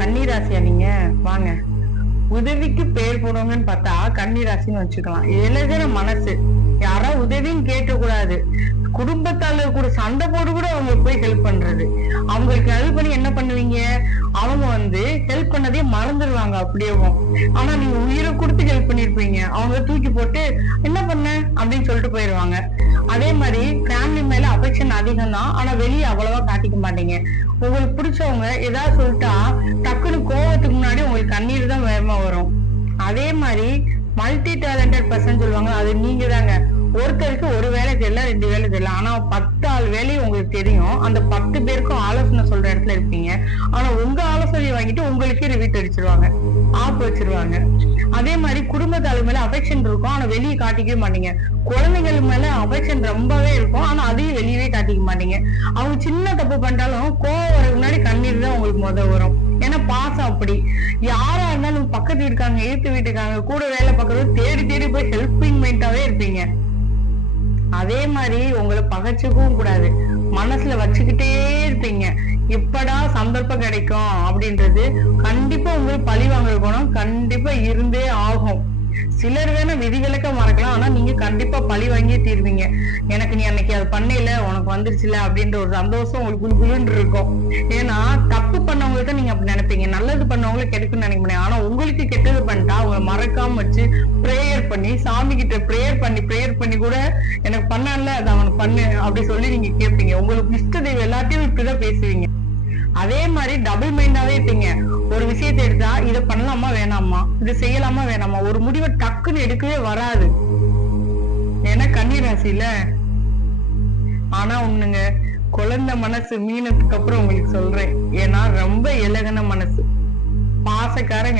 கன்னிராசியா நீங்க? வாங்க, உதவிக்கு பேர் போடுவாங்கன்னு பார்த்தா கன்னிராசின்னு வச்சுக்கலாம். எழுதுற மனசு, யாரா உதவின்னு கேட்க கூடாது. குடும்பத்தால கூட சண்டை போட்டு கூட அவங்க போய் ஹெல்ப் பண்றது. அவங்களுக்கு ஹெல்ப் பண்ணி என்ன பண்ணுவீங்க? அவங்க ஹெல்ப் பண்ணதே மறந்துடுவாங்க அப்படியேவும். ஆனா நீங்க உயிரை கொடுத்து ஹெல்ப் பண்ணிருப்பீங்க, அவங்க தூக்கி போட்டு என்ன பண்ண அப்படின்னு சொல்லிட்டு போயிருவாங்க. அதே மாதிரி ஃபேமிலி மேல அஃபெக்ஷன் அதிகம் தான், ஆனா வெளியே அவ்வளவா காட்டிக்க மாட்டீங்க. உங்களுக்கு பிடிச்சவங்க ஏதாவது சொல்லிட்டா டக்குன்னு கோவத்துக்கு முன்னாடி உங்களுக்கு கண்ணீர் தான் வேகமா வரும். அதே மாதிரி மல்டி டேலண்டட் பர்சன் சொல்லுவாங்க, அது நீங்க தாங்க. ஒருத்தருக்கு ஒரு வேலை தெரியல, 2 வேலை தெரியல, ஆனா 10 ஆள் வேலையும் உங்களுக்கு தெரியும். அந்த 10 பேருக்கும் ஆலோசனை சொல்ற இடத்துல இருப்பீங்க. ஆனா உங்க ஆலோசனையை வாங்கிட்டு உங்களுக்கே ரிவீட் அடிச்சிருவாங்க, ஆப் வச்சிருவாங்க. அதே மாதிரி குடும்பத்தாளு மேல அஃபெக்ஷன் இருக்கும், ஆனா வெளியே காட்டிக்கவே மாட்டீங்க. குழந்தைகள் மேல அஃபெக்ஷன் ரொம்பவே இருக்கும், ஆனா அதையும் வெளியவே காட்டிக்க மாட்டீங்க. அவங்க சின்ன தப்பு பண்ணிட்டாலும் கோவம் வரதுக்கு முன்னாடி கண்ணீர் தான் உங்களுக்கு வரும். ஏன்னா பாசம் அப்படி. யாரா இருந்தாலும் பக்கத்து வீட்டுக்காங்க, எதிர்த்து வீட்டுக்காங்க, கூட வேலை பார்க்கறது தேடி தேடி போய் ஹெல்பிங் மைண்டாவே இருப்பீங்க. அதே மாதிரி உங்களை பகைச்சுக்கவும் கூடாது, மனசுல வச்சுக்கிட்டே இருப்பீங்க. எப்படா சந்தர்ப்பம் கிடைக்கும் அப்படின்றது. கண்டிப்பா உங்களுக்கு பழி வாங்குற குணம் கண்டிப்பா இருந்தே ஆகும். சிலர் வேணா விதிவிலக்க மறக்கலாம், ஆனா நீங்க கண்டிப்பா பழி வாங்கியே தீர்வீங்க. எனக்கு நீ அன்னைக்கு அது பண்ணல, உனக்கு வந்துருச்சுல அப்படின்ற ஒரு சந்தோஷம் உங்களுக்கு குழுன்னு இருக்கும். ஏன்னா தப்பு பண்ணவங்களுக்கு நீங்க அப்படி நினைப்பீங்க, நல்லது பண்ணவங்களுக்கு கெடுக்குன்னு நினைக்க முடியாது. ஆனா உங்களுக்கு கெட்டது பண்ணிட்டா அவங்க மறக்காம வச்சு ப்ரேயர் பண்ணி, சாமி கிட்ட ப்ரேயர் பண்ணி கூட எனக்கு பண்ணல, அது அவனுக்கு பண்ணு அப்படி சொல்லி நீங்க கேட்பீங்க. உங்களுக்கு இஷ்ட தெய்வம் எல்லாத்தையும் இப்படிதான் பேசுவீங்க. அதே மாதிரி டபுள் மைண்டாவே இருப்பீங்க. ஒரு விஷயத்தை எடுத்தா இதை பண்ணலாமா வேணாமா, இது செய்யலாமா வேணாமா, ஒரு முடிவை டக்குன்னு எடுக்கவே வராது. ஏன்னா கன்னிராசில. ஆனா ஒண்ணுங்க, குழந்தை மனசு மீனதுக்கு அப்புறம் உங்களுக்கு சொல்றேன். ஏன்னா ரொம்ப இலகுன மனசு, பாசக்காரங்க.